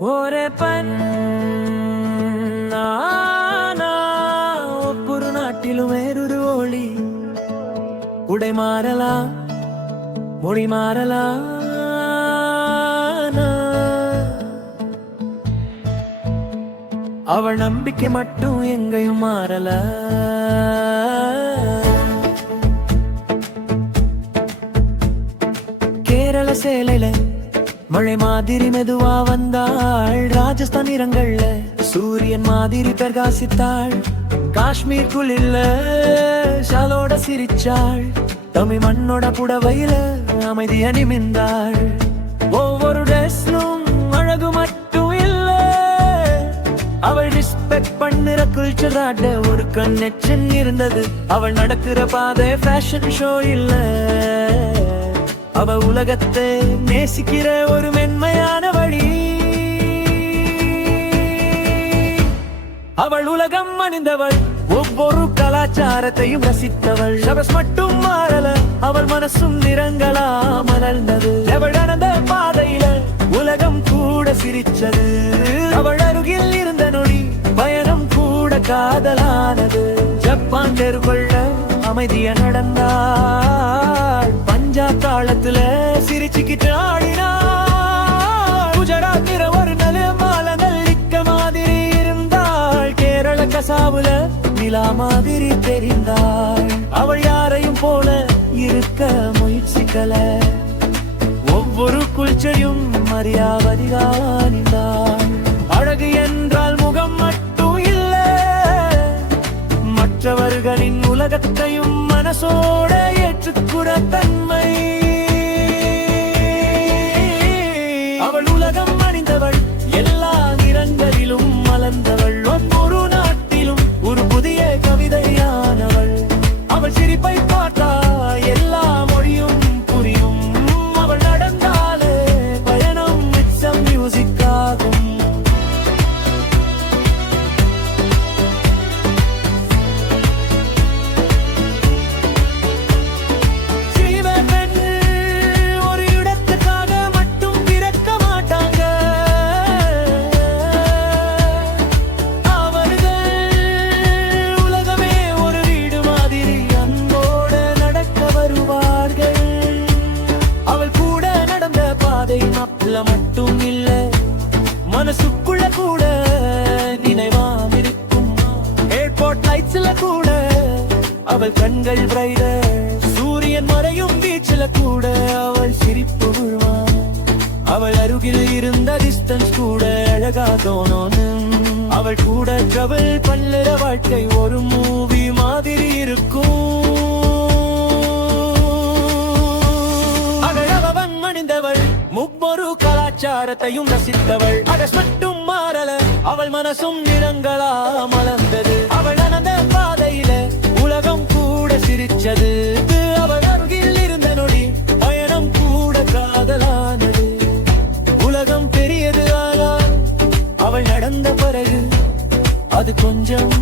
ஒரே ஒவ்வொரு நாட்டிலும் வேறொரு ஒளி. உடை மாறலாம், மொழி மாறலாம், அவள் நம்பிக்கை மட்டும் எங்கேயும் மாறல. கேரள சேலையில மழை மாதிரி மெதுவா வந்தாள். ராஜஸ்தான் நிறங்கள்ல சூரியன் மாதிரி பிரகாசித்தாள். காஷ்மீர் குளிர்ல ஷாலோட சிரிச்சாள். தமிழ் மண்ணோட புடவையில அமைதி அணிமிந்தாள். ஒவ்வொரு ட்ரெஸ்லும் அழகு மட்டும் இல்ல, அவள் ரிஸ்பெக்ட் பண்ணுற கல்ச்சர் ஆட ஒரு கனெக்ஷன் இருந்தது. அவள் நடக்கிற பாதை ஃபேஷன் ஷோ இல்ல, அவ உலகத்தை நேசிக்கிற ஒரு மென்மையான வழி. அவள் உலகம் அணிந்தவள், ஒவ்வொரு கலாச்சாரத்தையும் ரசித்தவள். ஷபஸ் மட்டும் மாறல, அவள் மனசும் நிறங்களா மலர்ந்தது. அவள் நடந்த பாதையில உலகம் கூட சிரிச்சது. அவள் அருகில் இருந்த நொடி பயணம் கூட காதலானது. ஜப்பான் தெருக்குள்ள அமைதியா நடந்தாள். பஞ்சாப் தாளத்துல சிரிச்சுக்கிட்டு ஆடினாள். குஜராத் ஒரு நிலமால நல்லிக்க மாதிரி இருந்தாள். கேரள கசாவுல நிலா மாதிரி தெரிந்தாள். அவள் யாரையும் போல இருக்க முயற்சிக்கல, ஒவ்வொரு குல்ச்சையும் மரியாதையானிந்தாள். அழகு என்றால் முகம் மட்டும் இல்ல, மற்றவர்களின் உலகத்தையும் மனசோட ஏற்றுக்கூட தன்மை. அவள் உலகம் அணிந்தவள், எல்லா நிறங்களிலும் மலர்ந்தவள். ஒவ்வொரு நாட்டிலும் ஒரு புதிய கவிதையானவள். அவள் சிரிப்பை பார்த்தா எல்லா மொழியும் புரியும். அவள் நடந்தாலே பயணம் மிச்சம் மியூசிக் ஆகும். மட்டும் இல்ல, மனசுக்குள்ள கூட நினைவாம் இருக்கும். ஏர்போர்ட் லைட்ஸ்ல கூட அவள் கண்கள் பிரைட. சூரியன் மறையும் பீச்சில கூட அவள் சிரிப்பு விழுவான். அவள் அருகில் இருந்த டிஸ்டன்ஸ் கூட அழகா தோணும். அவள் கூட டிராவல் பண்ணுற வாழ்க்கை ஒரு மூவி மாதிரி இருக்கும். அணிந்தவள், முப்பொரு கலாச்சாரத்தையும் ரசித்தவள். அகஸ் மட்டும் மாறல, அவள் மனசும் நிறங்களா மலர்ந்தது. அவள் நடந்த பாதையில உலகம் கூட சிரிச்சது. அவள் அருகில் இருந்த நொடி பயணம் கூட காதலானது. உலகம் பெரியது, ஆனால் அவள் நடந்த பிறகு அது கொஞ்சம்